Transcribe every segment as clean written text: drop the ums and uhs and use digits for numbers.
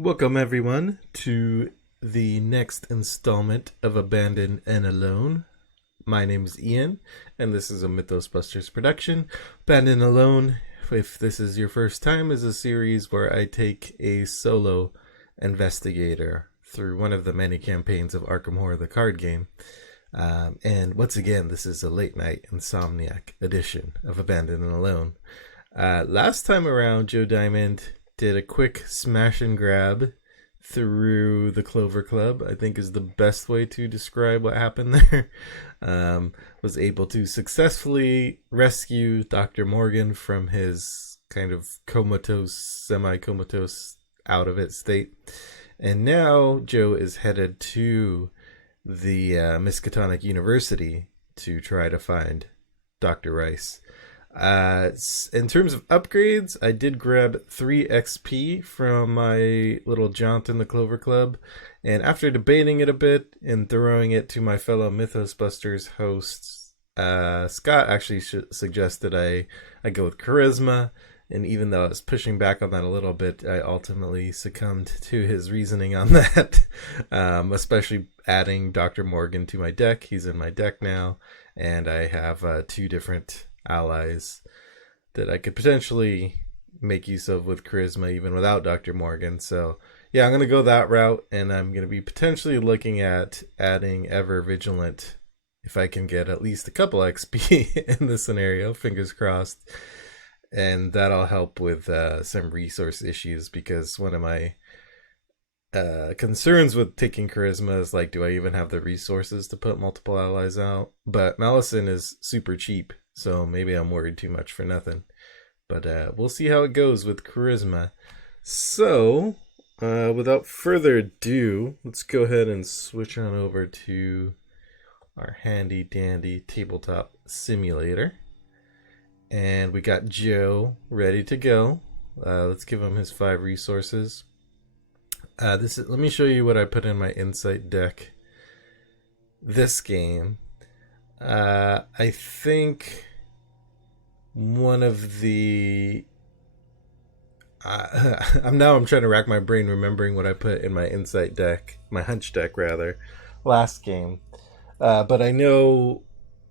Welcome, everyone, to the next installment of Abandoned and Alone. My name is Ian, and this is a Mythos Busters production. Abandoned and Alone, if this is your first time, is a series where I take a solo investigator through one of the many campaigns of Arkham Horror, the card game. And once again, this is a late night insomniac edition of Abandoned and Alone. Last time around, Joe Diamond did a quick smash and grab through the Clover Club, I think is the best way to describe what happened there. Was able to successfully rescue Dr. Morgan from his kind of comatose, semi-comatose, out of it state. And now Joe is headed to the Miskatonic University to try to find Dr. Rice. In terms of upgrades, I did grab 3 XP from my little jaunt in the Clover Club, and after debating it a bit and throwing it to my fellow Mythos Busters hosts, Scott actually suggested I go with Charisma, and even though I was pushing back on that a little bit, I ultimately succumbed to his reasoning on that, especially adding Dr. Morgan to my deck. He's in my deck now, and I have 2 different allies that I could potentially make use of with Charisma even without Dr. Morgan. So yeah, I'm going to go that route, and I'm going to be potentially looking at adding Ever Vigilant if I can get at least a couple XP in this scenario, fingers crossed. And that'll help with some resource issues, because one of my concerns with taking Charisma is like, do I even have the resources to put multiple allies out? But Malison is super cheap, so maybe I'm worried too much for nothing. But we'll see how it goes with Charisma. So, without further ado, let's go ahead and switch on over to our handy dandy tabletop simulator. And we got Joe ready to go. Let's give him his 5 resources. Let me show you what I put in my insight deck this game. I think one of the I'm trying to rack my brain remembering what I put in my insight deck, my hunch deck rather, last game. But I know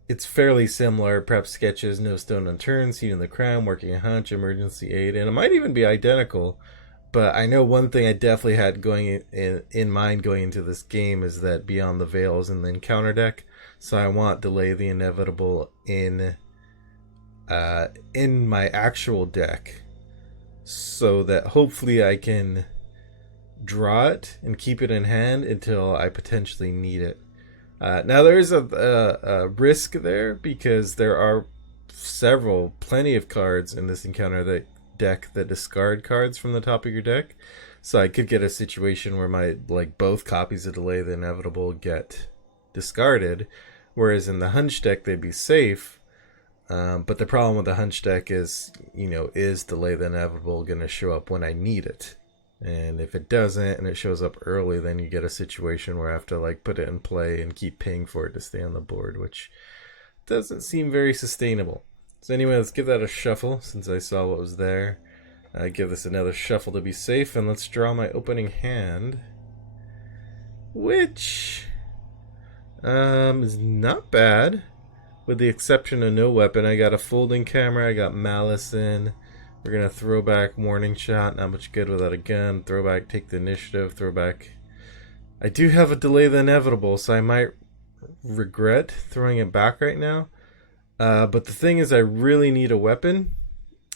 it's fairly similar. Prep sketches, no stone unturned, seat in the crown, working a hunch, emergency aid, and it might even be identical. But I know one thing I definitely had going in mind going into this game is that Beyond the Veil is in the encounter deck. So I want Delay the Inevitable in my actual deck, so that hopefully I can draw it and keep it in hand until I potentially need it. Now there is a risk there, because there are plenty of cards in this encounter deck that discard cards from the top of your deck. So I could get a situation where both copies of Delay the Inevitable get discarded, whereas in the hunch deck they'd be safe. But the problem with the hunch deck is, is Delay the Inevitable going to show up when I need it? And if it doesn't and it shows up early, then you get a situation where I have to put it in play and keep paying for it to stay on the board, which doesn't seem very sustainable. So anyway, let's give that a shuffle since I saw what was there. Give this another shuffle to be safe, and let's draw my opening hand, which is not bad, with the exception of no weapon. I got a folding camera, I got Malison. We're going to throw back Warning Shot, not much good without a gun. Throw back Take the Initiative, throw back. I do have a Delay the Inevitable, so I might regret throwing it back right now. But the thing is, I really need a weapon,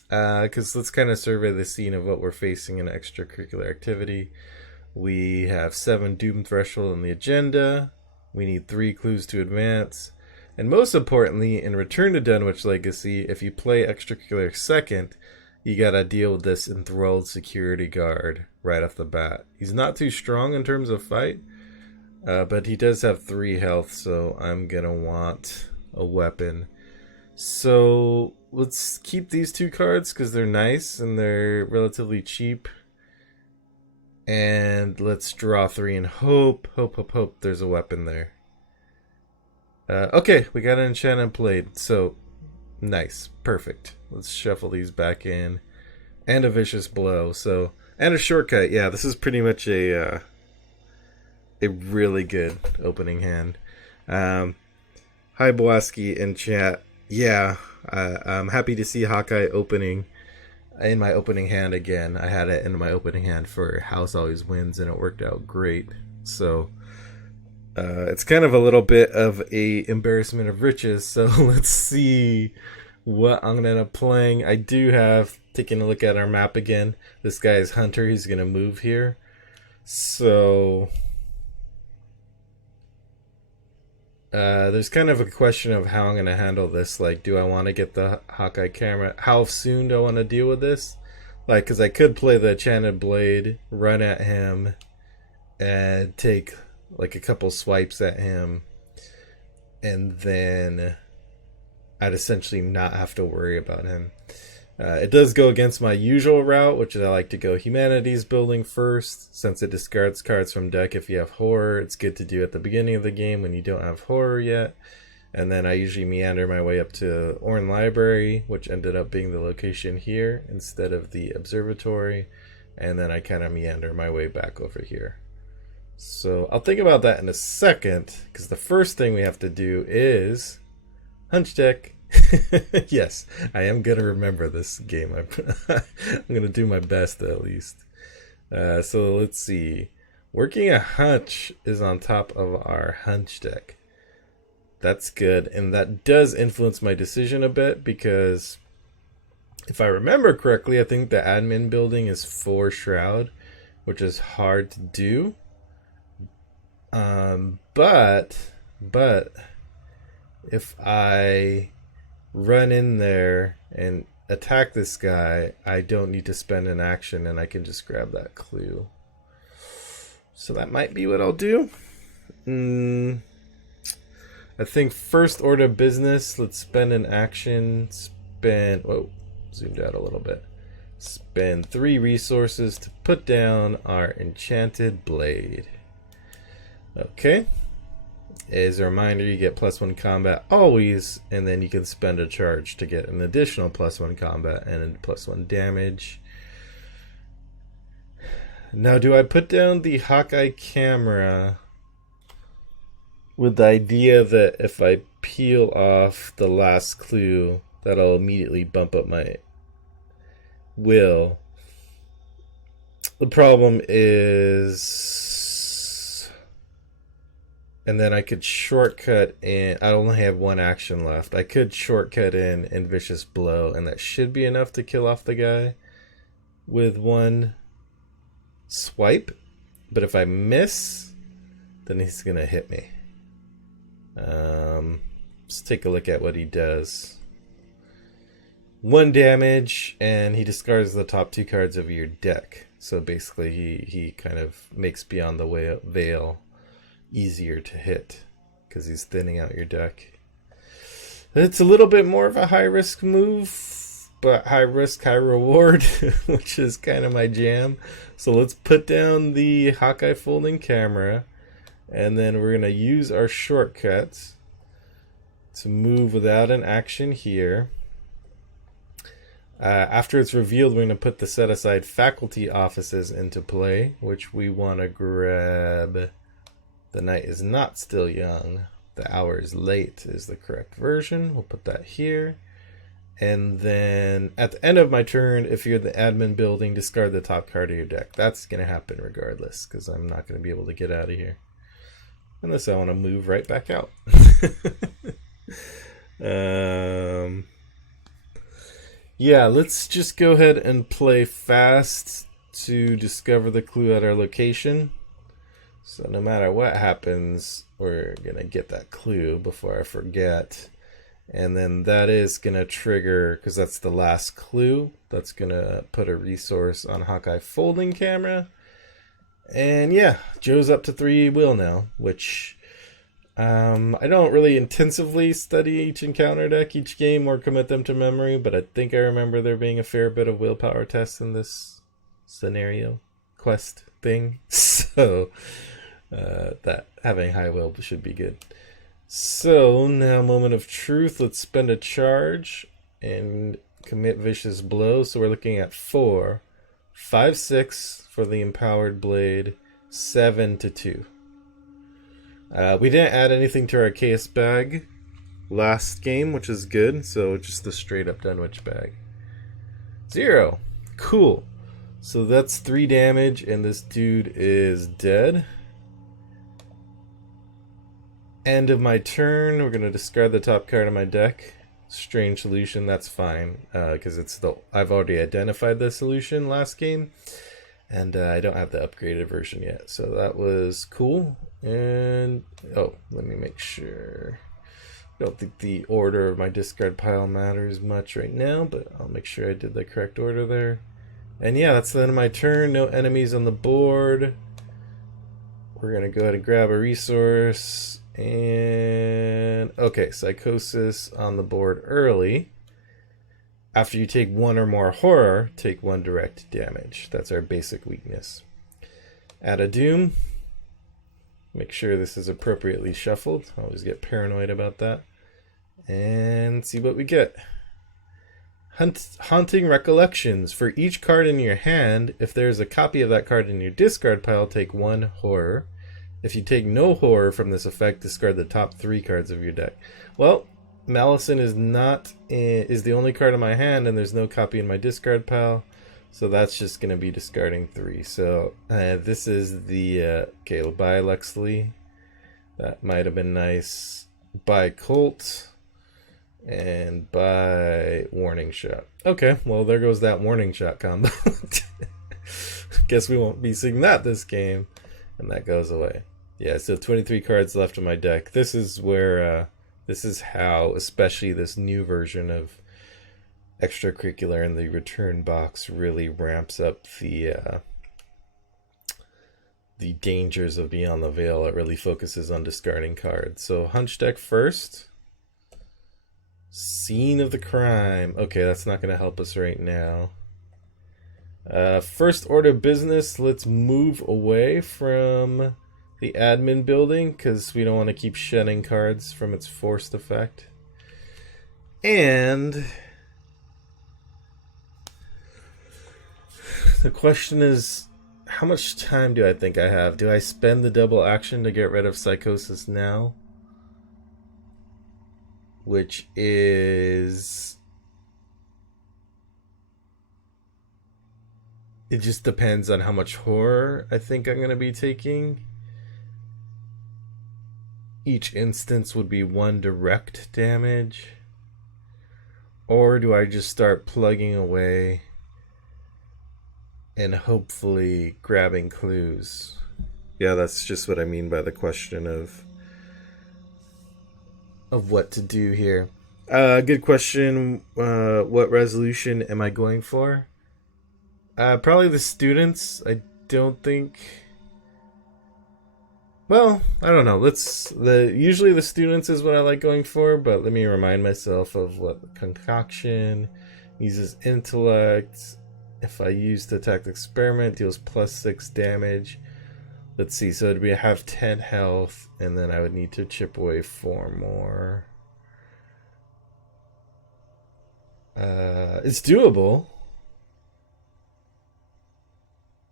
because let's kind of survey the scene of what we're facing in extracurricular activity. We have 7 Doom Threshold on the agenda. We need 3 clues to advance. And most importantly, in Return to Dunwich Legacy, if you play extracurricular second, you gotta deal with this enthralled security guard right off the bat. He's not too strong in terms of fight, but he does have 3 health, so I'm gonna want a weapon. So let's keep these 2 cards because they're nice and they're relatively cheap. And let's draw 3 and hope there's a weapon there. Okay, we got an enchantment played, so nice, perfect. Let's shuffle these back in, and a vicious blow. So And a shortcut. Yeah, this is pretty much a really good opening hand. Hi, Boaski in chat. Yeah, I'm happy to see Hawkeye opening in my opening hand again. I had it in my opening hand for House Always Wins, and it worked out great. So it's kind of a little bit of a embarrassment of riches. So let's see what I'm gonna end up playing. I do have taking a look at our map again. This guy is Hunter. He's gonna move here. So there's kind of a question of how I'm going to handle this. Like, do I want to get the Hawkeye camera? How soon do I want to deal with this? Like, because I could play the Enchanted Blade, run at him, and take, like, a couple swipes at him. And then I'd essentially not have to worry about him. It does go against my usual route, which is I like to go Humanities building first, since it discards cards from deck if you have horror. It's good to do at the beginning of the game when you don't have horror yet. And then I usually meander my way up to Orn Library, which ended up being the location here instead of the observatory. And then I kind of meander my way back over here. So I'll think about that in a second, because the first thing we have to do is Hunch Deck. Yes, I am going to remember this game. I'm going to do my best at least. So let's see. Working a hunch is on top of our hunch deck. That's good. And that does influence my decision a bit because if I remember correctly, I think the admin building is 4 Shroud, which is hard to do. But if I run in there and attack this guy, I don't need to spend an action and I can just grab that clue. So that might be what I'll do. I think first order of business, let's spend an action. Whoa, zoomed out a little bit. Spend 3 resources to put down our Enchanted Blade. Okay. As a reminder, you get +1 combat always, and then you can spend a charge to get an additional +1 combat and +1 damage. Now, do I put down the Hawkeye camera with the idea that if I peel off the last clue, that'll immediately bump up my will? The problem is... And then I could shortcut in. I only have 1 action left. I could shortcut in Vicious Blow, and that should be enough to kill off the guy with 1 swipe. But if I miss, then he's going to hit me. Let's take a look at what he does. 1 damage, and he discards the top 2 cards of your deck. So basically, he kind of makes Beyond the Veil easier to hit because he's thinning out your deck. It's a little bit more of a high risk move, but high risk, high reward, which is kind of my jam. So let's put down the Hawkeye folding camera, and then we're going to use our shortcuts to move without an action here. After it's revealed, we're going to put the set aside faculty offices into play, which we want to grab. The night is not still young. The hour is late is the correct version. We'll put that here. And then at the end of my turn, if you're the admin building, discard the top card of your deck. That's going to happen regardless because I'm not going to be able to get out of here. Unless I want to move right back out. Yeah, let's just go ahead and play fast to discover the clue at our location. So no matter what happens, we're going to get that clue before I forget. And then that is going to trigger, because that's the last clue, that's going to put a resource on Hawkeye folding camera. And yeah, Joe's up to 3 will now, which I don't really intensively study each encounter deck each game or commit them to memory, but I think I remember there being a fair bit of willpower tests in this scenario quest thing. So... that having high will should be good. So now moment of truth. Let's spend a charge and commit Vicious Blow. So we're looking at 4, 5-6 for the empowered blade, 7-2. We didn't add anything to our case bag last game, which is good. So just the straight up Dunwich bag. 0. Cool. So that's 3 damage, and this dude is dead. End of my turn. We're gonna discard the top card of my deck. Strange solution. That's fine because I've already identified the solution last game, and I don't have the upgraded version yet. So that was cool. And let me make sure. I don't think the order of my discard pile matters much right now, but I'll make sure I did the correct order there. And yeah, that's the end of my turn. No enemies on the board. We're gonna go ahead and grab a resource. And okay, Psychosis on the board early. After you take 1 or more horror, take 1 direct damage. That's our basic weakness. Add a Doom. Make sure this is appropriately shuffled. I always get paranoid about that. And see what we get. Haunting Recollections. For each card in your hand, if there's a copy of that card in your discard pile, take 1 horror. If you take no horror from this effect, discard the top 3 cards of your deck. Well, Malison is the only card in my hand, and there's no copy in my discard pile, so that's just going to be discarding 3. So this is the okay. Buy Lexley. That might have been nice. Buy Colt and buy Warning Shot. Okay, well there goes that Warning Shot combo. Guess we won't be seeing that this game, and that goes away. Yeah, so 23 cards left in my deck. This is where, this is how, especially this new version of Extracurricular and the return box really ramps up the dangers of Beyond the Veil. It really focuses on discarding cards. So Hunch deck first. Scene of the crime. Okay, that's not going to help us right now. First order of business, let's move away from the admin building because we don't want to keep shedding cards from its forced effect. And the question is, how much time do I think I have? Do I spend the double action to get rid of Psychosis now? Which is... it just depends on how much horror I think I'm going to be taking. Each instance would be 1 direct damage. Or do I just start plugging away and hopefully grabbing clues? Yeah, that's just what I mean by the question of what to do here. Good question. What resolution am I going for? Probably the students. I don't think... well, I don't know. Usually the students is what I like going for, but let me remind myself of what the concoction uses. Intellect. If I use Detect Experiment, deals +6 damage. Let's see. So we have 10 health, and then I would need to chip away 4 more. It's doable.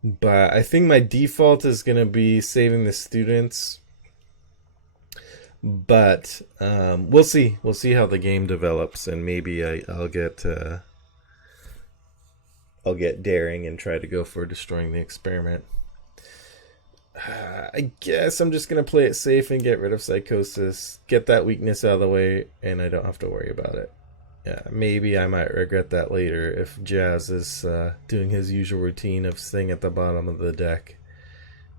But I think my default is going to be saving the students. But we'll see. We'll see how the game develops, and maybe I'll get daring and try to go for destroying the experiment. I guess I'm just going to play it safe and get rid of Psychosis. Get that weakness out of the way, and I don't have to worry about it. Yeah, maybe I might regret that later if Jazz is doing his usual routine of staying at the bottom of the deck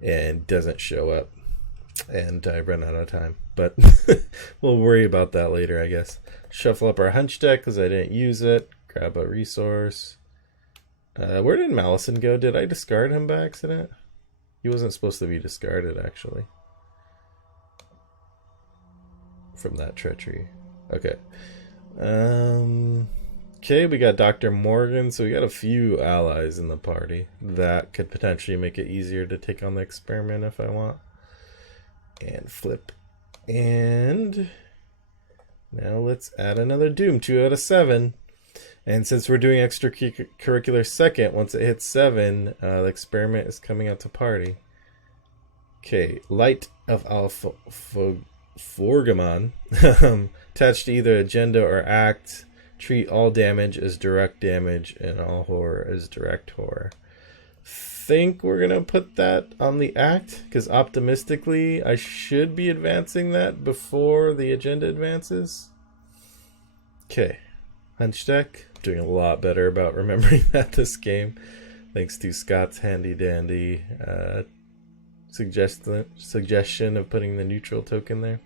and doesn't show up and I run out of time. But we'll worry about that later, I guess. Shuffle up our Hunch deck because I didn't use it. Grab a resource. Where did Malison go? Did I discard him by accident? He wasn't supposed to be discarded, actually. From that treachery. Okay. Okay, we got Dr. Morgan, so we got a few allies in the party. That could potentially make it easier to take on the experiment if I want. And flip. And now let's add another Doom, 2 out of 7. And since we're doing extracurricular second, once it hits 7, the experiment is coming out to party. Okay, Light of Alpha Forgamon. Attached to either agenda or act. Treat all damage as direct damage and all horror as direct horror. Think we're gonna put that on the act, because optimistically I should be advancing that before the agenda advances. Okay, Hunch deck. Doing a lot better about remembering that this game, thanks to Scott's handy dandy suggestion of putting the neutral token there.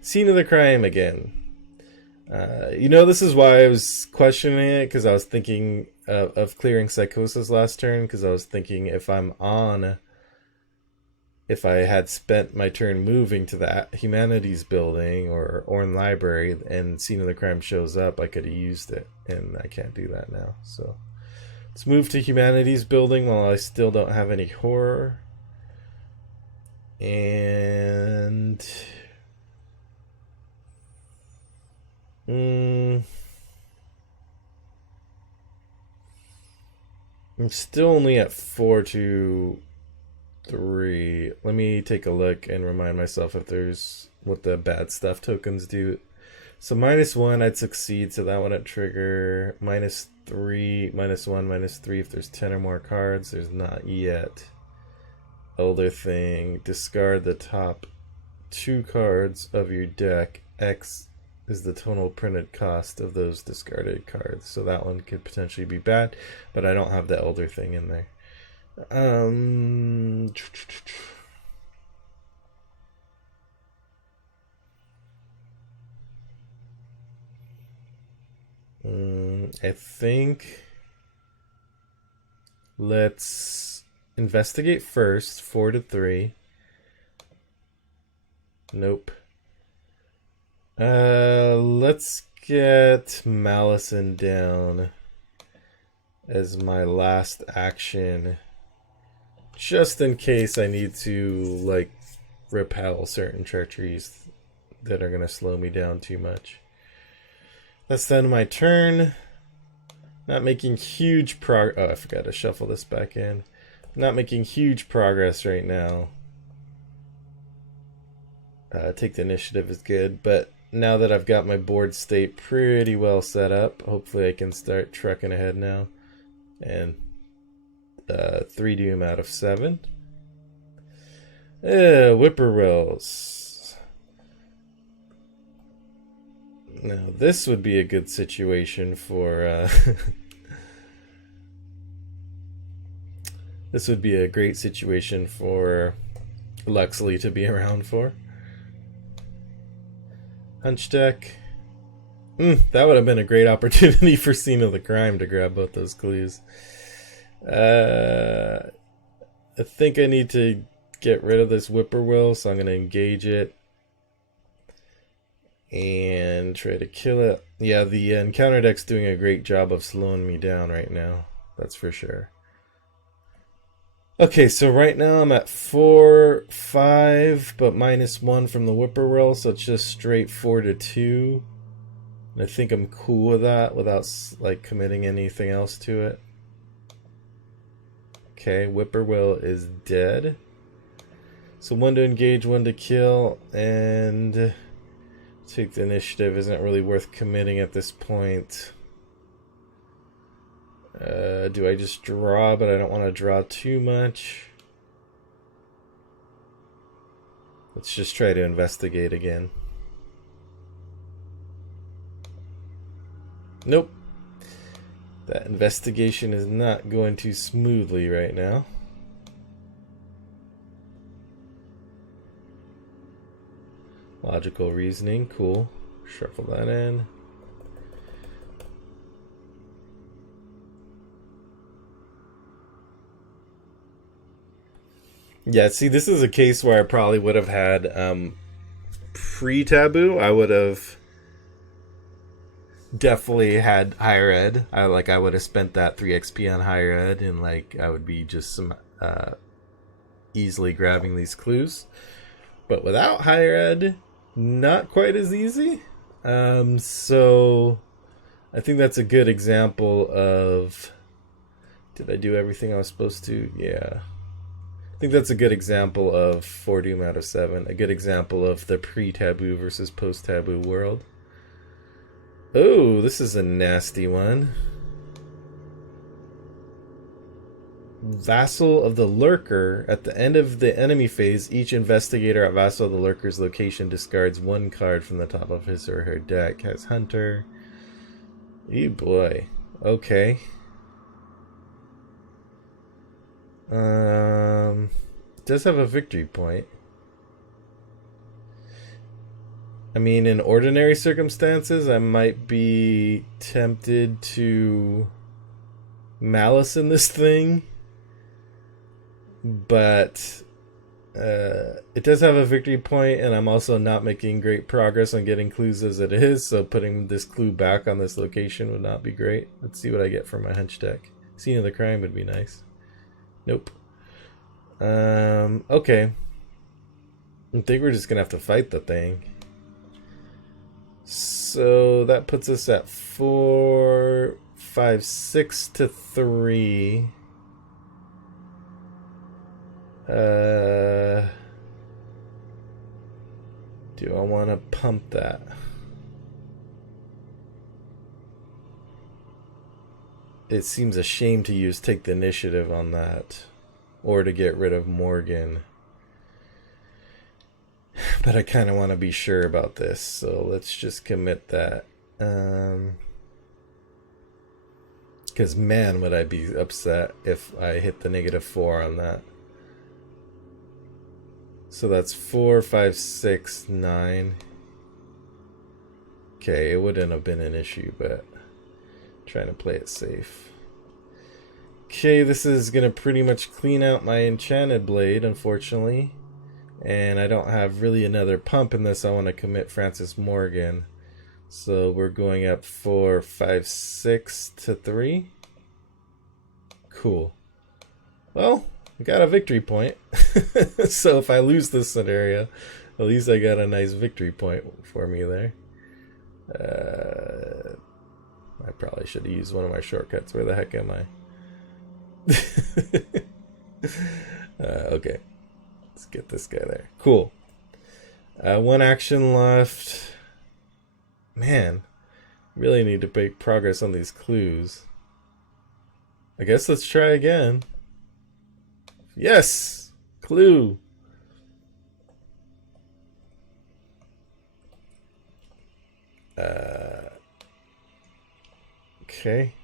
Scene of the crime again. This is why I was questioning it, because I was thinking of clearing Psychosis last turn, because I was thinking if I had spent my turn moving to the Humanities building or Orn Library and Scene of the Crime shows up, I could have used it, and I can't do that now. So let's move to Humanities building while I still don't have any horror. And I'm still only at 4 to 3. Let me take a look and remind myself if there's what the bad stuff tokens do. So -1, I'd succeed, so that wouldn't trigger. -3, -1, -3 if there's 10 or more cards. There's not yet. Elder Thing, discard the top 2 cards of your deck. X is the total printed cost of those discarded cards. So that one could potentially be bad, but I don't have the Elder Thing in there. I think let's investigate first. 4 to 3. Nope. Let's get Malison down as my last action, just in case I need to repel certain treacheries that are gonna slow me down too much. That's then my turn. Not making huge progress. Oh, I forgot to shuffle this back in. Not making huge progress right now. Take the initiative is good, but now that I've got my board state pretty well set up, hopefully I can start trucking ahead now. And 3 doom out of 7. Whippoorwills. Now this would be a good situation for this would be a great situation for Luxley to be around for. Hunch deck. That would have been a great opportunity for Scene of the Crime to grab both those clues. I think I need to get rid of this Whippoorwill, so I'm going to engage it and try to kill it. Yeah, the encounter deck's doing a great job of slowing me down right now. That's for sure. Okay, so right now I'm at 4, 5, but -1 from the Whippoorwill, so it's just straight 4 to 2. And I think I'm cool with that without committing anything else to it. Okay, Whippoorwill is dead. So 1 to engage, 1 to kill, and take the initiative isn't really worth committing at this point. Do I just draw, but I don't want to draw too much. Let's just try to investigate again. Nope. That investigation is not going too smoothly right now. Logical reasoning, cool. Shuffle that in. Yeah, see, this is a case where I probably would have had pre-taboo. I would have definitely had higher ed. I would have spent that 3 XP on higher ed, and I would be just easily grabbing these clues. But without higher ed, not quite as easy. So I think that's a good example of... Did I do everything I was supposed to? Yeah. I think that's a good example of 4 Doom out of 7. A good example of the pre-taboo versus post-taboo world. Oh, this is a nasty one. Vassal of the Lurker. At the end of the enemy phase, each investigator at Vassal of the Lurker's location discards 1 card from the top of his or her deck. Has Hunter. Ew boy. Okay. Does have a victory point. I mean, in ordinary circumstances, I might be tempted to malice in this thing. But it does have a victory point, and I'm also not making great progress on getting clues as it is, so putting this clue back on this location would not be great. Let's see what I get for my hunch deck. Scene of the crime would be nice. Nope. Okay. I think we're just gonna have to fight the thing. So that puts us at 4, 5, 6 to 3. Do I want to pump that? It seems a shame to use take the initiative on that, or to get rid of Morgan. But I kind of want to be sure about this, so let's just commit that. Because man, would I be upset if I hit the -4 on that. So that's 4, 5, 6, 9. Okay, it wouldn't have been an issue, but I'm trying to play it safe. Okay, this is going to pretty much clean out my enchanted blade, unfortunately. And I don't have really another pump unless I want to commit Francis Morgan. So we're going up 4, 5, 6 to 3. Cool. Well, I got a victory point. So if I lose this scenario, at least I got a nice victory point for me there. I probably should have used one of my shortcuts. Where the heck am I? Okay. Let's get this guy there. Cool. 1 action left. Man, really need to make progress on these clues. I guess let's try again. Yes! Clue! Okay.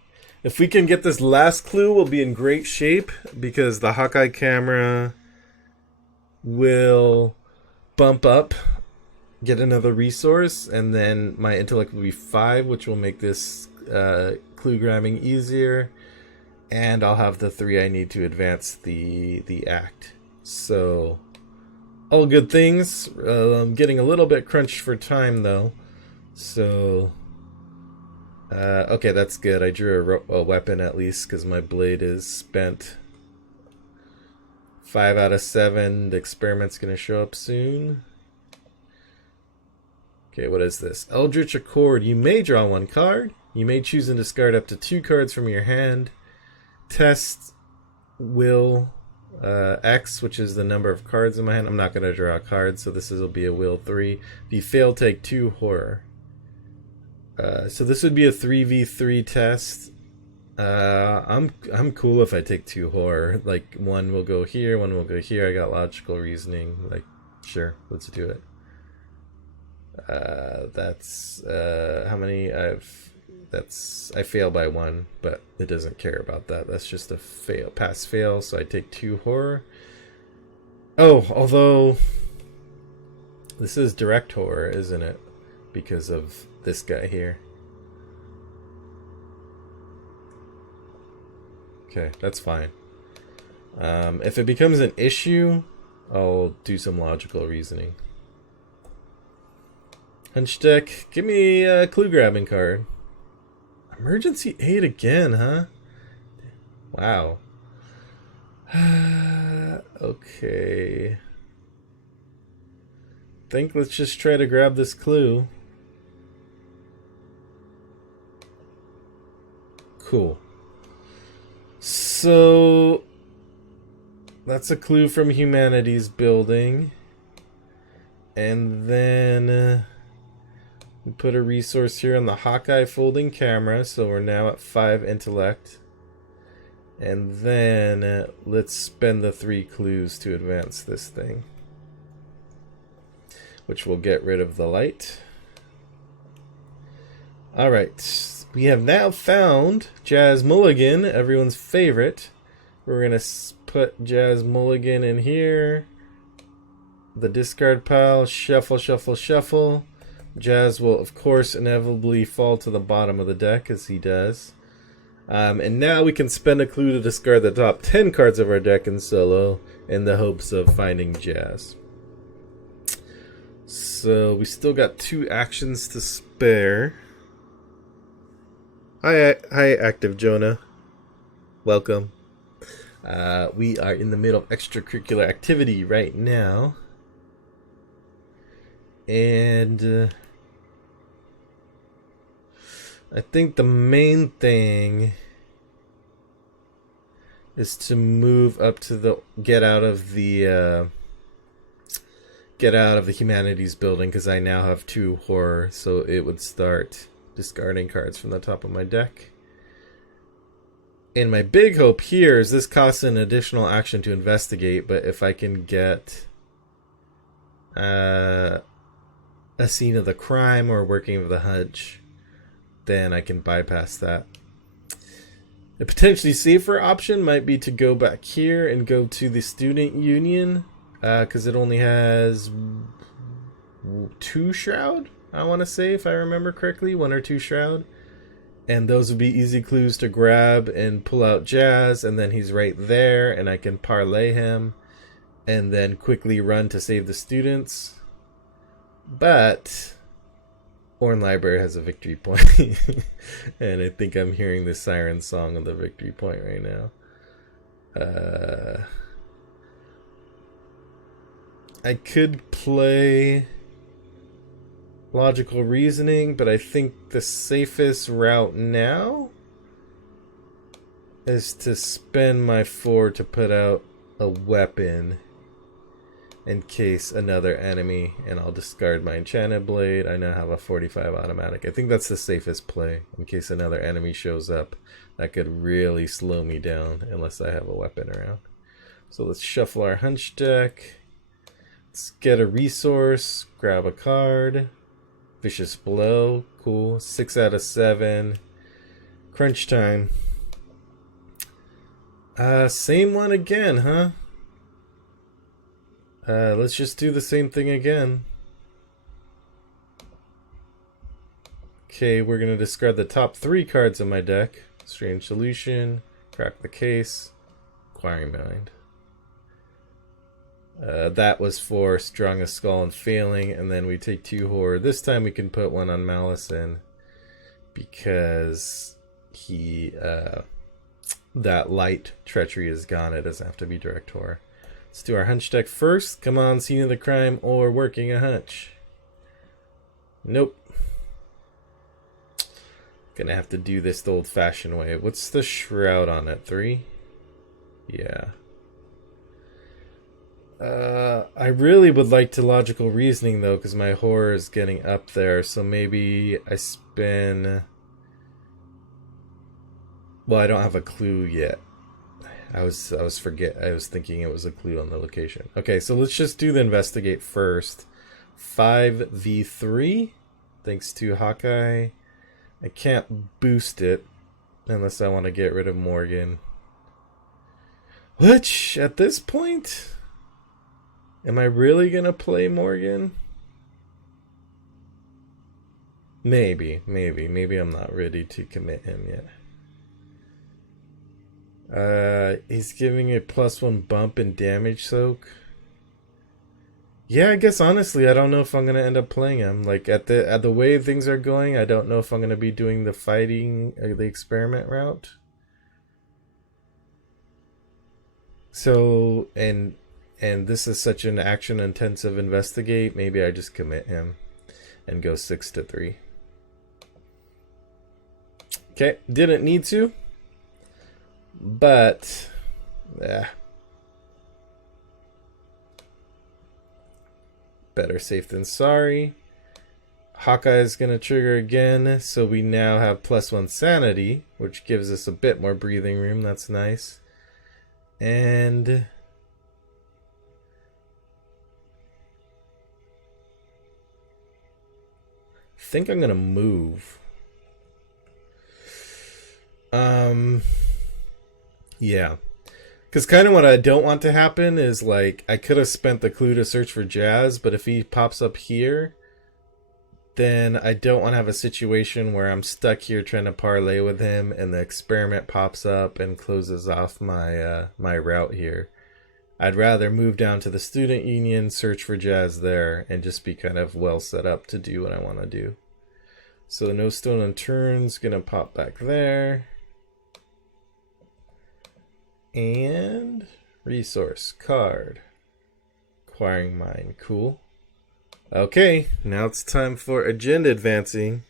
If we can get this last clue, we'll be in great shape, because the Hawkeye camera will bump up, get another resource, and then my intellect will be 5, which will make this clue grabbing easier, and I'll have the 3 I need to advance the act. So, all good things. I'm getting a little bit crunched for time though, so okay, that's good. I drew a weapon at least, because my blade is spent. 5 out of 7. The experiment's going to show up soon. Okay, what is this? Eldritch Accord. You may draw 1 card. You may choose and discard up to 2 cards from your hand. Test will X, which is the number of cards in my hand. I'm not going to draw a card, so this will be a will 3. If you fail, take 2 horror. So this would be a 3v3 test. I'm cool if I take 2 horror. Like, 1 will go here, 1 will go here. I got logical reasoning. Like, sure, let's do it. That's how many I fail by 1, but it doesn't care about that. That's just a fail, pass fail. So I take 2 horror. Oh, although this is direct horror, isn't it? Because of this guy here. Okay, that's fine. If it becomes an issue, I'll do some logical reasoning. Hunch deck, give me a clue grabbing card. Emergency aid again, huh? Wow. Okay. Think let's just try to grab this clue. Cool. So that's a clue from Humanities building. And then we put a resource here on the Hawkeye folding camera. So we're now at 5 intellect. And then let's spend the 3 clues to advance this thing, which will get rid of the light. Alright, we have now found Jazz Mulligan, everyone's favorite. We're going to put Jazz Mulligan in here. The discard pile, shuffle, shuffle, shuffle. Jazz will, of course, inevitably fall to the bottom of the deck, as he does. And now we can spend a clue to discard the top 10 cards of our deck in solo in the hopes of finding Jazz. So we still got 2 actions to spare. Hi, Active Jonah. Welcome. We are in the middle of extracurricular activity right now. And I think the main thing is to move up to the get out of the Humanities building, because I now have 2 horror, so it would start discarding cards from the top of my deck. And my big hope here is this costs an additional action to investigate, but if I can get a scene of the crime or working of the hunch, then I can bypass that. A potentially safer option might be to go back here and go to the student union, because it only has 2 shroud, I want to say, if I remember correctly, 1 or 2 shroud. And those would be easy clues to grab and pull out Jazz, and then he's right there, and I can parlay him, and then quickly run to save the students. But Orn Library has a victory point, and I think I'm hearing the siren song of the victory point right now. I could play logical reasoning, but I think the safest route now is to spend my 4 to put out a weapon in case another enemy, and I'll discard my enchanted blade. I now have a 45 automatic. I think that's the safest play in case another enemy shows up. That could really slow me down unless I have a weapon around. So let's shuffle our hunch deck. Let's get a resource, grab a card. Vicious Blow, cool. 6 out of 7. Crunch time. Same one again, huh? Let's just do the same thing again. Okay, we're going to discard the top 3 cards of my deck. Strange Solution, Crack the Case, Inquiring Mind. That was for Strongest Skull and Failing, and then we take 2 horror. This time we can put 1 on Malison because he that light treachery is gone. It doesn't have to be direct horror. Let's do our hunch deck first. Come on, scene of the crime or working a hunch. Nope. Gonna have to do this the old-fashioned way. What's the shroud on it? 3? Yeah. I really would like to logical reasoning though, because my horror is getting up there. So maybe I spin. Well, I don't have a clue yet. I was thinking it was a clue on the location. Okay, so let's just do the investigate first. 5v3, thanks to Hawkeye. I can't boost it unless I want to get rid of Morgan. Which, at this point, am I really gonna play Morgan? Maybe I'm not ready to commit him yet. He's giving a +1 bump in damage soak. Yeah, I guess honestly, I don't know if I'm gonna end up playing him. Like at the way things are going, I don't know if I'm gonna be doing the fighting or the experiment route. So and this is such an action intensive investigate. Maybe I just commit him and go 6 to 3. Okay, didn't need to. But, yeah. Better safe than sorry. Hawkeye is going to trigger again, so we now have +1 sanity, which gives us a bit more breathing room. That's nice. And I think I'm going to move. Yeah. Because kind of what I don't want to happen is, like, I could have spent the clue to search for Jazz, but if he pops up here, then I don't want to have a situation where I'm stuck here trying to parlay with him and the experiment pops up and closes off my my route here. I'd rather move down to the student union, search for Jazz there, and just be kind of well set up to do what I want to do. So no stone unturned's gonna pop back there. And resource card. Acquiring mine. Cool. Okay, now it's time for agenda advancing.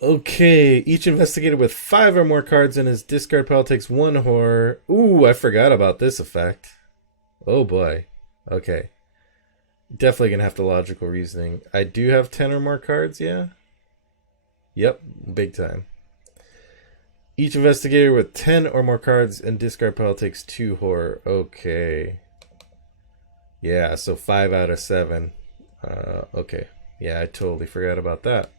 Okay, each investigator with 5 or more cards in his discard pile takes 1 horror. Ooh, I forgot about this effect. Oh boy. Okay. Definitely gonna have to logical reasoning. I do have 10 or more cards, yeah? Yep, big time. Each investigator with 10 or more cards in discard pile takes 2 horror. Okay. Yeah, so 5 out of 7. Okay. Yeah, I totally forgot about that.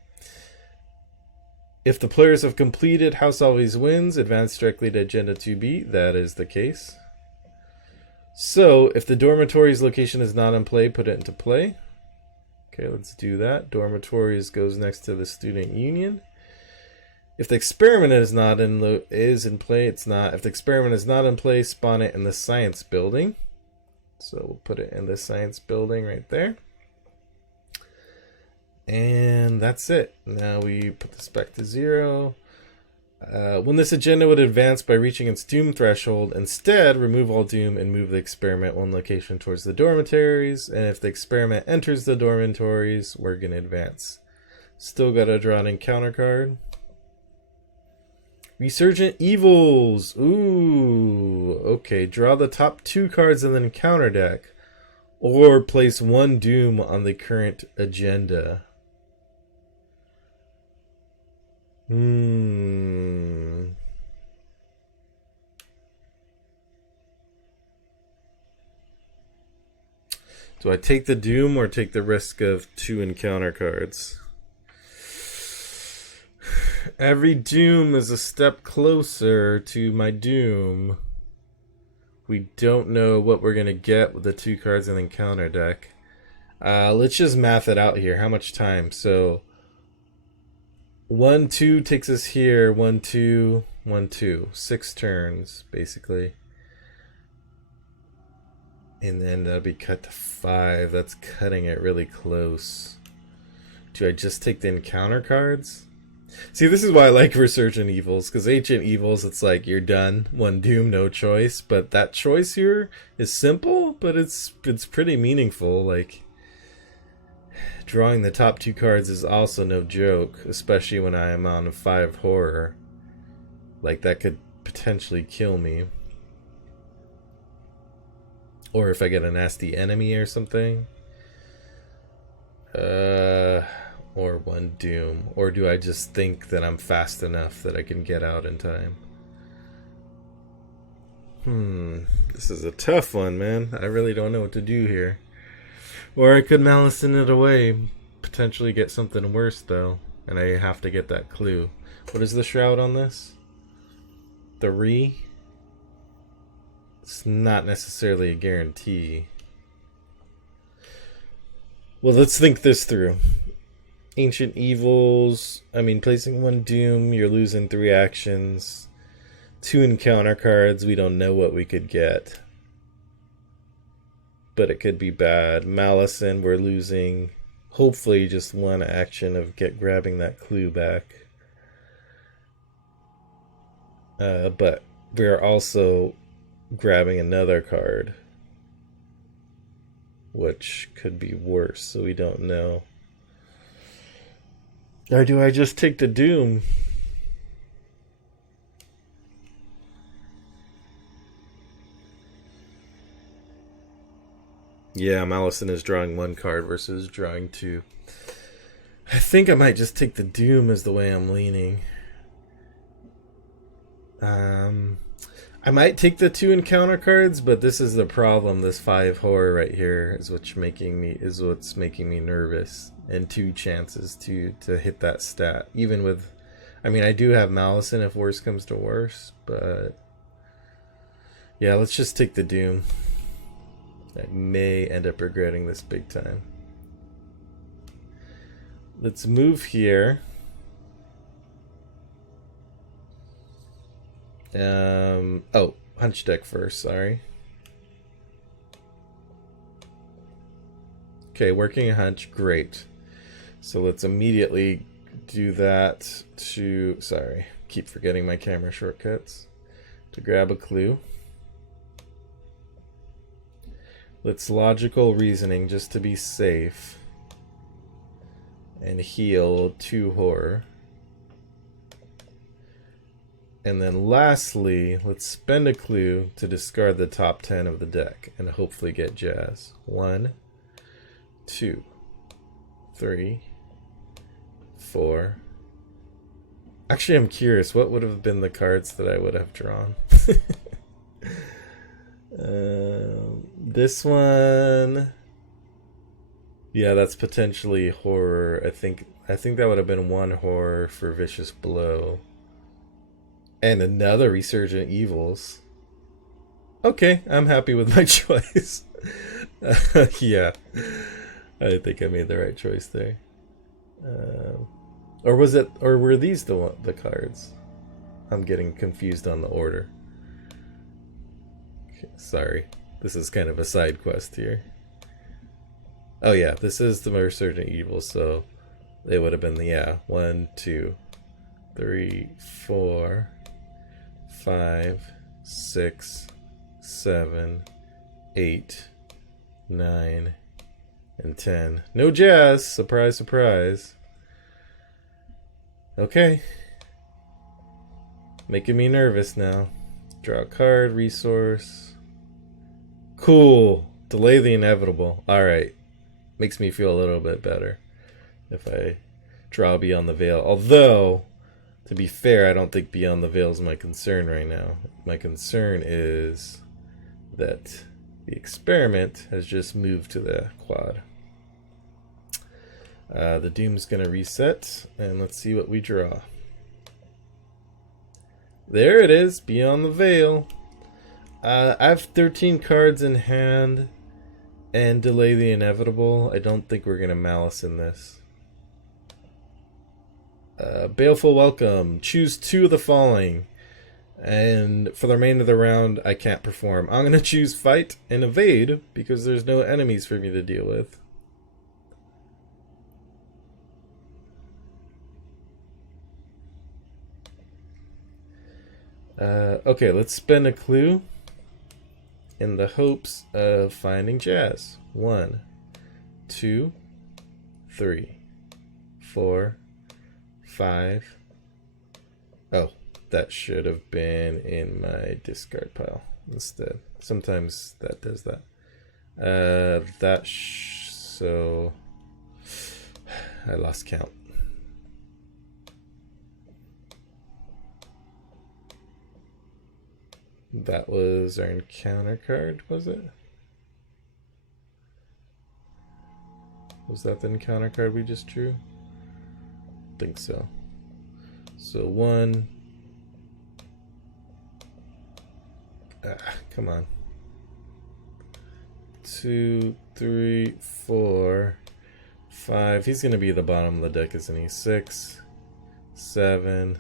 If the players have completed House Always Wins, advance directly to Agenda 2B. That is the case. So, if the dormitory's location is not in play, put it into play. Okay, let's do that. Dormitories goes next to the student union. If the experiment is in play, it's not. If the experiment is not in play, spawn it in the science building. So we'll put it in the science building right there. And that's it. Now we put this back to 0. When this agenda would advance by reaching its doom threshold, instead remove all doom and move the experiment 1 location towards the dormitories. And if the experiment enters the dormitories, we're going to advance. Still got to draw an encounter card. Resurgent Evils. Ooh, okay. Draw the top 2 cards in the encounter deck, or place 1 doom on the current agenda. Do I take the doom or take the risk of 2 encounter cards? Every doom is a step closer to my doom. We don't know what we're going to get with the 2 cards in the encounter deck. Let's just math it out here. How much time? So 1, 2 takes us here. 1, 2, 1, 2. 6 turns, basically. And then that'll be cut to 5. That's cutting it really close. Do I just take the encounter cards? See, this is why I like Resurgent Evils, because Ancient Evils, it's like you're done. 1 doom, no choice. But that choice here is simple, but it's pretty meaningful. Like, drawing the top 2 cards is also no joke, especially when I am on 5 horror. Like, that could potentially kill me. Or if I get a nasty enemy or something. Or 1 doom. Or do I just think that I'm fast enough that I can get out in time? This is a tough one, man. I really don't know what to do here. Or I could Malison it away. Potentially get something worse, though. And I have to get that clue. What is the shroud on this? 3? It's not necessarily a guarantee. Well, let's think this through. Ancient Evils, I mean, placing 1 doom, you're losing 3 actions. 2 encounter cards, we don't know what we could get. But it could be bad. Malison, we're losing, hopefully, just 1 action of grabbing that clue back. But we're also grabbing another card, which could be worse, so we don't know. Or do I just take the Doom? Yeah, Malison is drawing one card versus drawing two. I think I might just take the Doom as the way I'm leaning. I might take the 2 encounter cards, but this is the problem. This 5 horror right here is what's making me nervous. And 2 chances to hit that stat. Even with, I mean, I do have Malison if worse comes to worse, but yeah, let's just take the Doom. I may end up regretting this big time. Let's move here. Oh, hunch deck first, sorry. Okay, working a hunch, great. So let's immediately do that to, sorry, keep forgetting my camera shortcuts. To grab a clue. Let's logical reasoning just to be safe. And heal 2 horror. And then lastly, let's spend a clue to discard the top 10 of the deck and hopefully get Jazz. 1, 2, 3, 4. Actually, I'm curious, what would have been the cards that I would have drawn? This one. Yeah, that's potentially horror. I think that would have been 1 horror for Vicious Blow. And another Resurgent Evils. Okay, I'm happy with my choice. Yeah, I think I made the right choice there. Or was it? Or were these the cards? I'm getting confused on the order. Okay, sorry, this is kind of a side quest here. Oh yeah, this is the Resurgent Evils, so they would have been the 1, 2, 3, 4. 5, 6, 7, 8, 9, and 10. No Jazz. Surprise, surprise. Okay. Making me nervous now. Draw a card, resource. Cool. Delay the inevitable. Alright. Makes me feel a little bit better if I draw Beyond the Veil. Although, to be fair, I don't think Beyond the Veil is my concern right now. My concern is that the experiment has just moved to the quad. The Doom's going to reset, and let's see what we draw. There it is, Beyond the Veil. I have 13 cards in hand and Delay the Inevitable. I don't think we're going to Malice in this. Baleful Welcome. Choose 2 of the following. And for the remainder of the round, I can't perform. I'm going to choose Fight and Evade because there's no enemies for me to deal with. Okay, let's spend a clue in the hopes of finding Jazz. 1, 2, 3, 4, 5. Oh, that should have been in my discard pile instead. Sometimes that does that. So I lost count. That was our encounter card, was it? Was that the encounter card we just drew? I think so. So 1. Come on. 2, 3, 4, 5. He's going to be at the bottom of the deck, isn't he? 6, 7,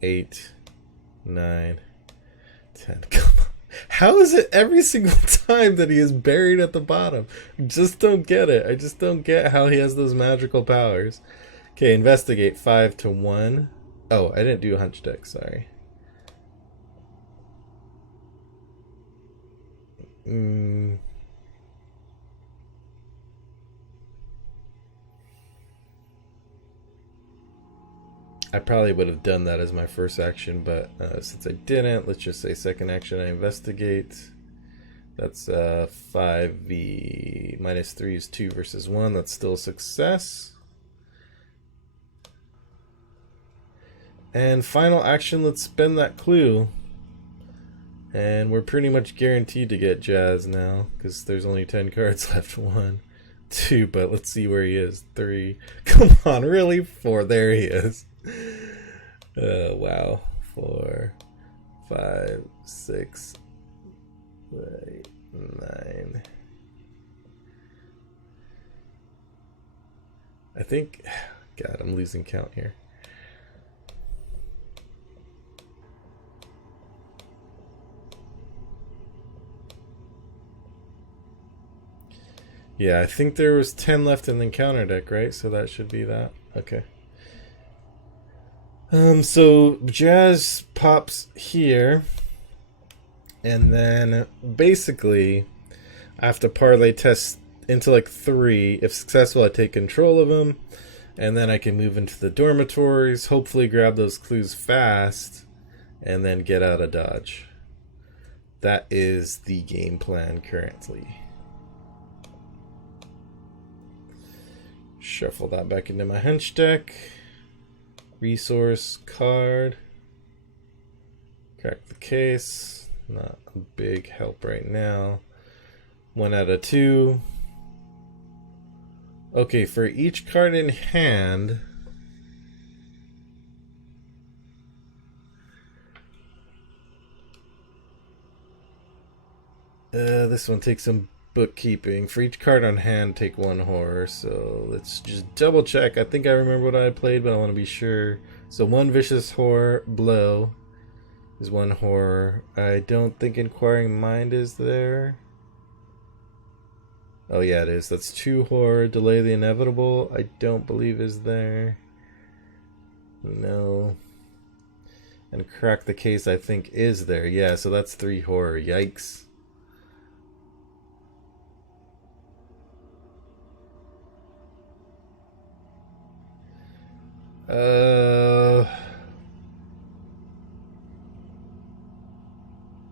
8, 9, 10. Come on. How is it every single time that he is buried at the bottom? I just don't get it. I just don't get how he has those magical powers. Okay, investigate. 5 to 1. Oh, I didn't do hunch deck, sorry. I probably would have done that as my first action, but since I didn't, let's just say second action, I investigate. That's 5v minus 3 is 2 versus 1. That's still a success. And final action, let's spend that clue. And we're pretty much guaranteed to get Jazz now, because there's only 10 cards left. 1, 2, but let's see where he is. 3. Come on, really? 4. There he is. Wow. 4, 5, 6, 8, 9. I think, God, I'm losing count here. Yeah, I think there was 10 left in the counter deck, right? So that should be that. Okay. So Jazz pops here, and then basically I have to parlay test intellect 3. If successful, I take control of him, and then I can move into the dormitories, hopefully grab those clues fast, and then get out of dodge. That is the game plan currently. Shuffle that back into my hunch deck. Resource card. Crack the case. Not a big help right now. 1 out of 2. Okay, for each card in hand, this one takes some bookkeeping. For each card on hand, take 1 horror. So let's just double check. I think I remember what I played, but I want to be sure. So 1 vicious horror blow is 1 horror. I don't think Inquiring Mind is there. Oh yeah, it is. That's 2 horror. Delay the Inevitable, I don't believe is there. No. And Crack the Case, I think, is there. Yeah, so that's 3 horror. Yikes.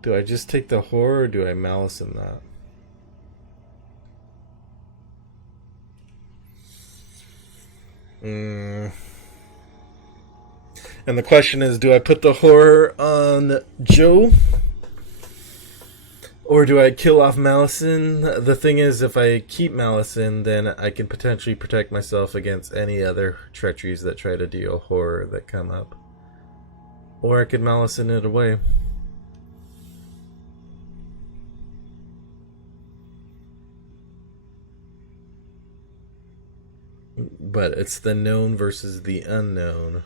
Do I just take the horror, or do I malice in that? And the question is, do I put the horror on Joe? Or do I kill off Malison? The thing is, if I keep Malison, then I can potentially protect myself against any other treacheries that try to deal horror that come up. Or I could Malison it away. But it's the known versus the unknown.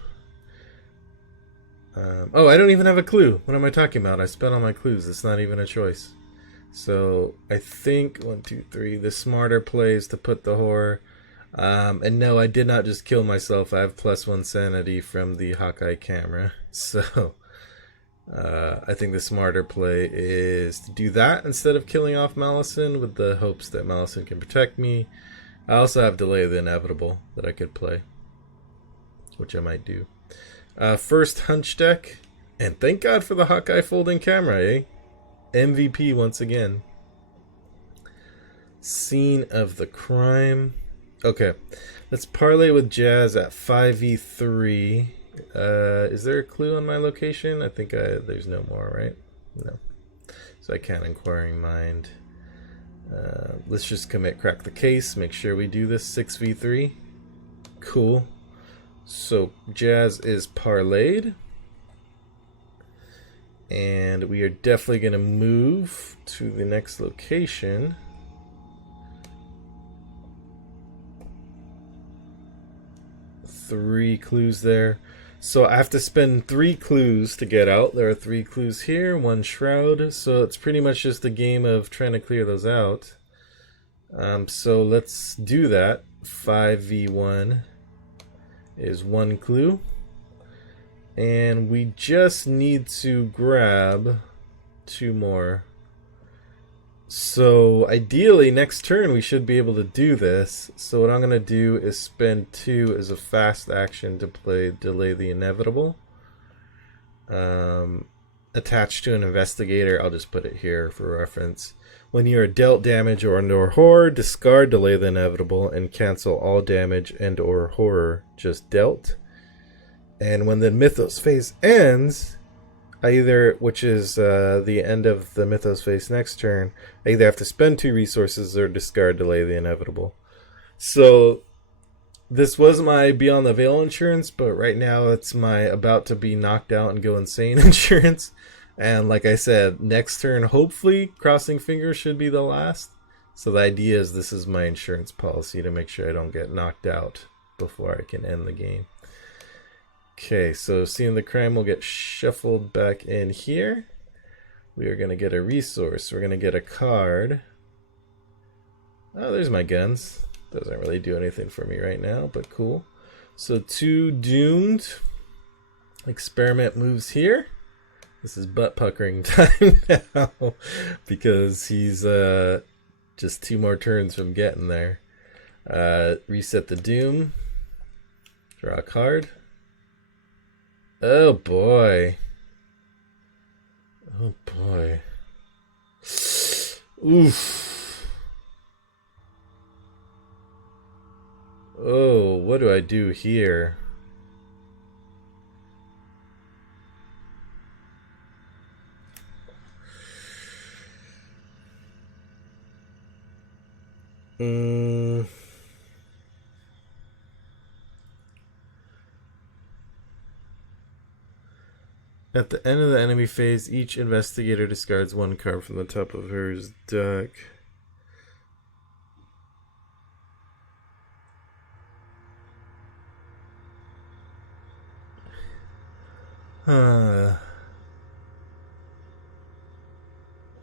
Oh, I don't even have a clue. What am I talking about? I spent all my clues. It's not even a choice. So I think 1, 2, 3. The smarter play is to put the horror. And no, I did not just kill myself. I have +1 sanity from the Hawkeye camera. So I think the smarter play is to do that instead of killing off Malison, with the hopes that Malison can protect me. I also have Delay the Inevitable that I could play, which I might do. First hunch deck, and thank God for the Hawkeye folding camera, eh? MVP once again. Scene of the crime. Okay, let's parlay with Jazz at 5v3. Is there a clue on my location? I think there's no more, right? No. So I can't Inquiring Mind. Let's just commit Crack the Case. Make sure we do this 6v3. Cool. So Jazz is parlayed. And we are definitely going to move to the next location. Three clues there. So I have to spend 3 clues to get out. There are 3 clues here, 1 shroud. So it's pretty much just a game of trying to clear those out. So let's do that. 5v1 is 1 clue. And we just need to grab 2 more. So ideally, next turn we should be able to do this. So what I'm going to do is spend 2 as a fast action to play Delay the Inevitable. Attached to an investigator, I'll just put it here for reference. When you are dealt damage or horror, discard Delay the Inevitable and cancel all damage and or horror just dealt. And when the Mythos phase ends, which is the end of the Mythos phase next turn, I either have to spend 2 resources or discard Delay the Inevitable. So this was my Beyond the Veil insurance, but right now it's my about to be knocked out and go insane insurance. And like I said, next turn, hopefully, crossing fingers, should be the last. So the idea is this is my insurance policy to make sure I don't get knocked out before I can end the game. Okay, so seeing the crime will get shuffled back in here. We are going to get a resource. We're going to get a card. Oh, there's my guns. Doesn't really do anything for me right now, but cool. So 2 doomed. Experiment moves here. This is butt puckering time now because he's just 2 more turns from getting there. Reset the doom. Draw a card. Oh boy. Oh boy. Oof. Oh, what do I do here? At the end of the enemy phase, each investigator discards 1 card from the top of her deck.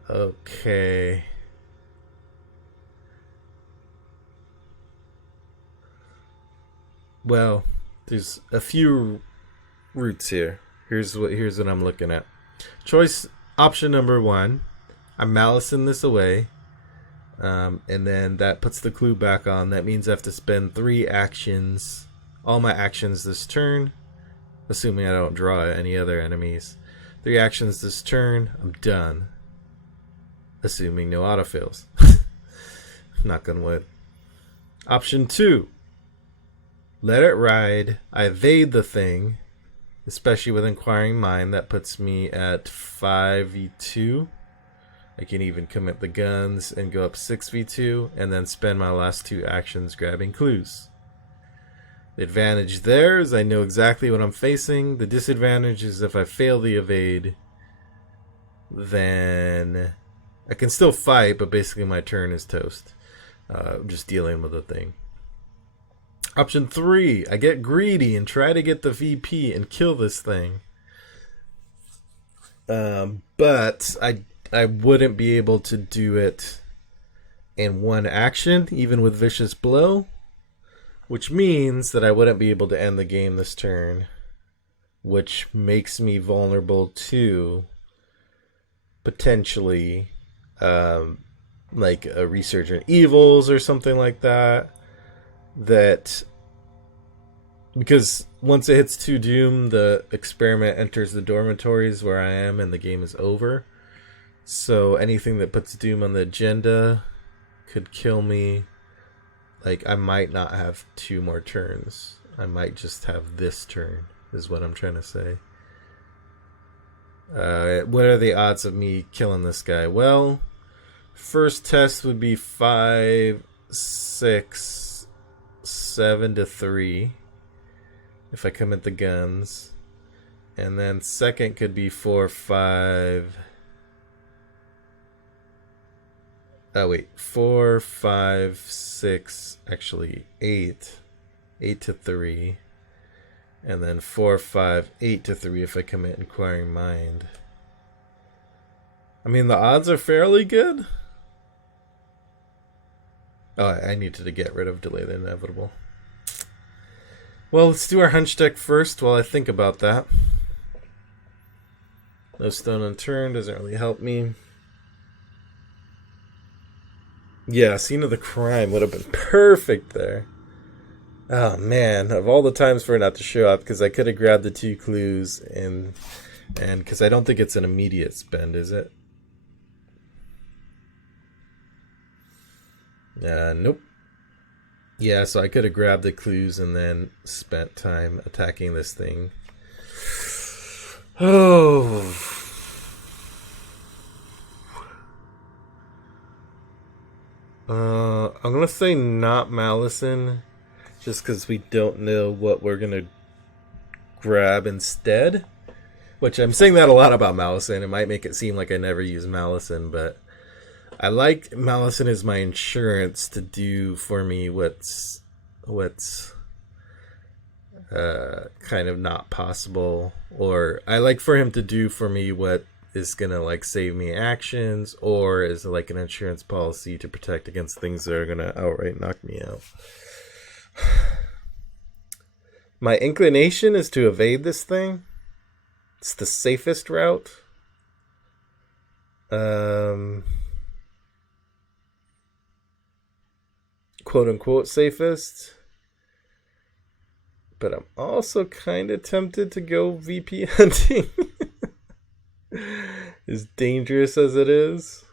Okay. Well, there's a few routes here. Here's what I'm looking at. Choice option number 1. I'm malicing this away. And then that puts the clue back on. That means I have to spend 3 actions. All my actions this turn. Assuming I don't draw any other enemies. 3 actions this turn. I'm done. Assuming no autofills. Knock on wood. Option 2. Let it ride. I evade the thing. Especially with Inquiring Mind. That puts me at 5v2. I can even commit the guns and go up 6v2. And then spend my last 2 actions grabbing clues. The advantage there is I know exactly what I'm facing. The disadvantage is if I fail the evade, then I can still fight, but basically my turn is toast. I'm just dealing with the thing. Option 3, I get greedy and try to get the VP and kill this thing. But I wouldn't be able to do it in 1 action, even with Vicious Blow. Which means that I wouldn't be able to end the game this turn. Which makes me vulnerable to potentially like a Resurgent Evils or something like that. Because once it hits 2 doom, the experiment enters the dormitories where I am and the game is over. So anything that puts doom on the agenda could kill me. Like, I might not have 2 more turns. I might just have this turn, is what I'm trying to say. What are the odds of me killing this guy? Well, first test would be 5, 6, 7 to 3. If I commit the guns. And then second could be 4, 5... Oh wait, 4, 5, 6, actually 8. 8 to 3. And then 4, 5, 8 to 3 if I commit Inquiring Mind. I mean, the odds are fairly good. Oh, I needed to get rid of Delay the Inevitable. Well, let's do our hunch deck first while I think about that. No Stone Unturned doesn't really help me. Yeah, scene of the crime would have been perfect there. Oh man, of all the times for it not to show up, because I could have grabbed the 2 clues and because I don't think it's an immediate spend, is it? Nope. Yeah, so I could have grabbed the clues and then spent time attacking this thing. Oh. I'm gonna say not Malison, just because we don't know what we're gonna grab instead. Which I'm saying that a lot about Malison. It might make it seem like I never use Malison, but I like Malison as my insurance to do for me what's kind of not possible, or I like for him to do for me what is gonna like save me actions, or is like an insurance policy to protect against things that are gonna outright knock me out. My inclination is to evade this thing. It's the safest route. Quote unquote safest. But I'm also kind of tempted to go VP hunting. As dangerous as it is.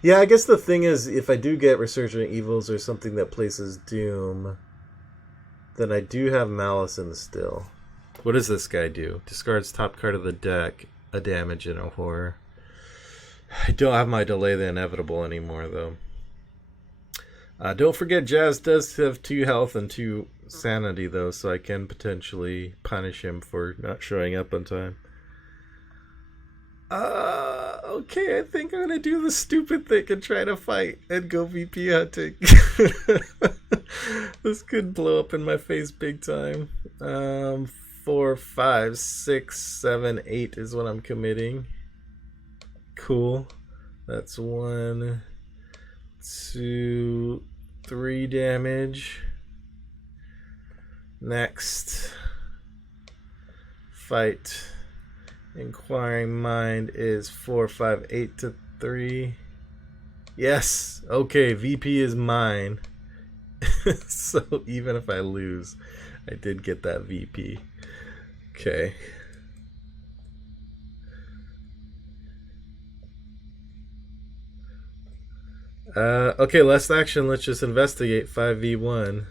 Yeah, I guess the thing is, if I do get Resurgent Evils or something that places Doom, then I do have Malison still. What does this guy do? Discards top card of the deck, a damage and a horror. I don't have my Delay the Inevitable anymore, though. Don't forget, Jazz does have 2 health and 2 sanity, though, so I can potentially punish him for not showing up on time. Okay, I think I'm gonna do the stupid thing and try to fight and go VP hunting. This could blow up in my face big time. 4, 5, 6, 7, 8 is what I'm committing. Cool. That's 1, 2, 3 damage. Next. Fight. Inquiring Mind is 4, 5, 8 to 3. Yes. Okay, VP is mine. So even if I lose, I did get that VP. Okay. Okay, last action. Let's just investigate 5v1.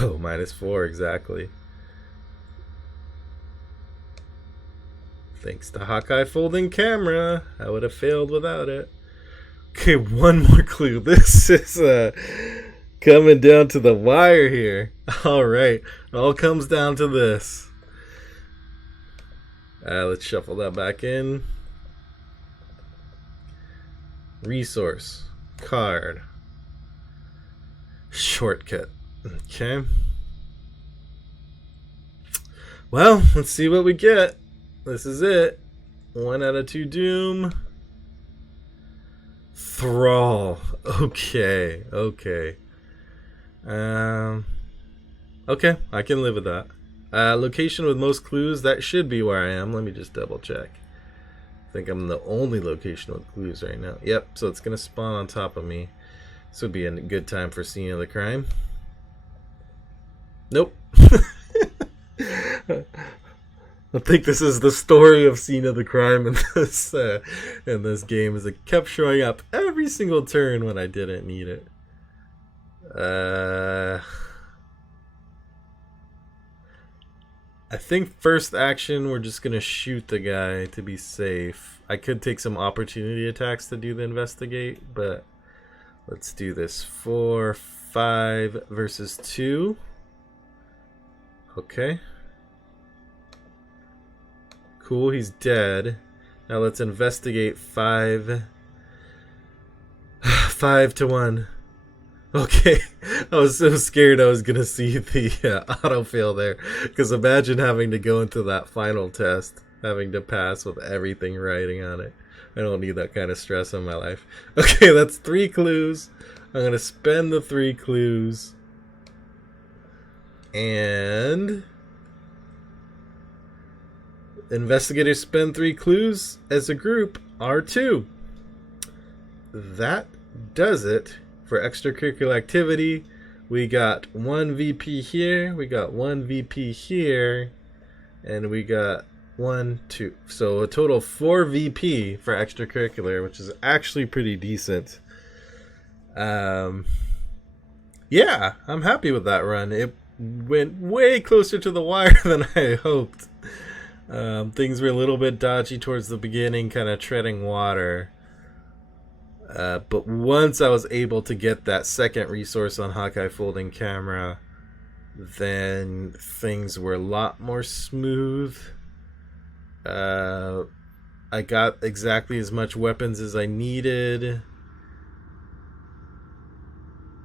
Oh, -4, exactly. Thanks to Hawkeye folding camera. I would have failed without it. Okay, one more clue. This is coming down to the wire here. Alright, it all comes down to this. Let's shuffle that back in. Resource. Card. Shortcut. Okay. Well, let's see what we get. This is it. 1 out of 2 Doom. Thrall. Okay. Okay, I can live with that. Location with most clues. That should be where I am. Let me just double check. I think I'm the only location with clues right now. Yep, so it's going to spawn on top of me. This would be a good time for scene of the crime. Nope. I think this is the story of scene of the crime in this game, is it kept showing up every single turn when I didn't need it. I think first action we're just gonna shoot the guy to be safe. I could take some opportunity attacks to do the investigate, but let's do this. 4, 5 versus 2. Okay. Cool, he's dead. Now let's investigate 5 to 1. Okay, I was so scared I was gonna see the auto fail there, because imagine having to go into that final test, having to pass with everything writing on it. I don't need that kind of stress in my life. Okay, that's 3 clues. I'm gonna spend the 3 clues, and Investigators spend 3 clues as a group, R2. That does it for extracurricular activity. We got 1 VP here, we got 1 VP here, and we got 1, 2. So a total of 4 VP for extracurricular, which is actually pretty decent. Yeah, I'm happy with that run. It went way closer to the wire than I hoped. Things were a little bit dodgy towards the beginning, kind of treading water. But once I was able to get that second resource on Hawkeye folding camera, then things were a lot more smooth. I got exactly as much weapons as I needed.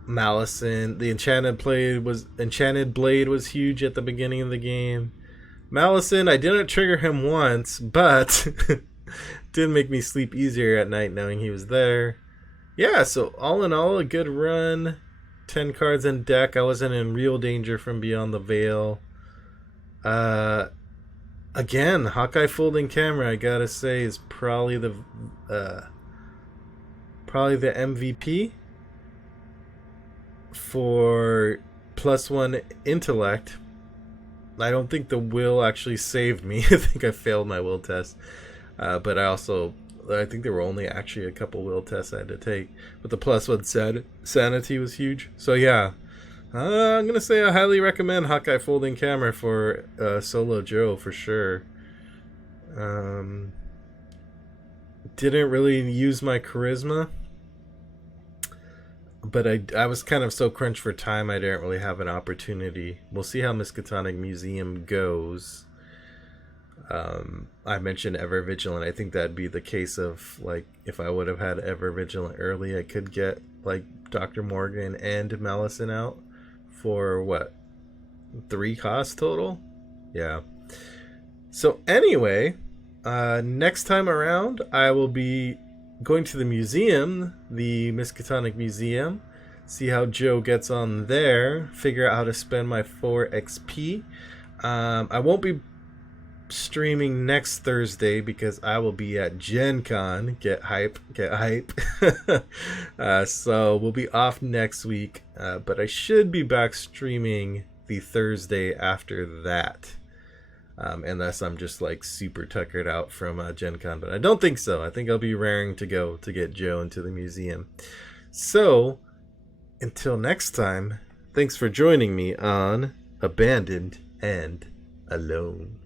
Malison, the enchanted blade was huge at the beginning of the game. Malison, I didn't trigger him once, but did make me sleep easier at night knowing he was there. Yeah, so all in all, a good run. 10 cards in deck. I wasn't in real danger from beyond the veil. Again, Hawkeye folding camera, I gotta say, is probably the MVP for +1 intellect. I don't think the will actually saved me. I think I failed my will test. But I think there were only actually a couple will tests I had to take. But the +1 sanity was huge. So yeah, I'm going to say I highly recommend Hawkeye folding camera for Solo Joe for sure. Didn't really use my charisma. But I was kind of so crunched for time, I didn't really have an opportunity. We'll see how Miskatonic Museum goes. I mentioned Ever Vigilant. I think that'd be the case of, like, if I would have had Ever Vigilant early, I could get, like, Dr. Morgan and Malison out for, what, 3 costs total? Yeah. So anyway, next time around, I will be going to the museum, the Miskatonic Museum, see how Joe gets on there, figure out how to spend my 4 XP. I won't be streaming next Thursday because I will be at Gen Con. Get hype. So we'll be off next week, but I should be back streaming the Thursday after that. Unless I'm just like super tuckered out from Gen Con, but I don't think so. I think I'll be raring to go to get Joe into the museum. So until next time, thanks for joining me on Abandoned and Alone.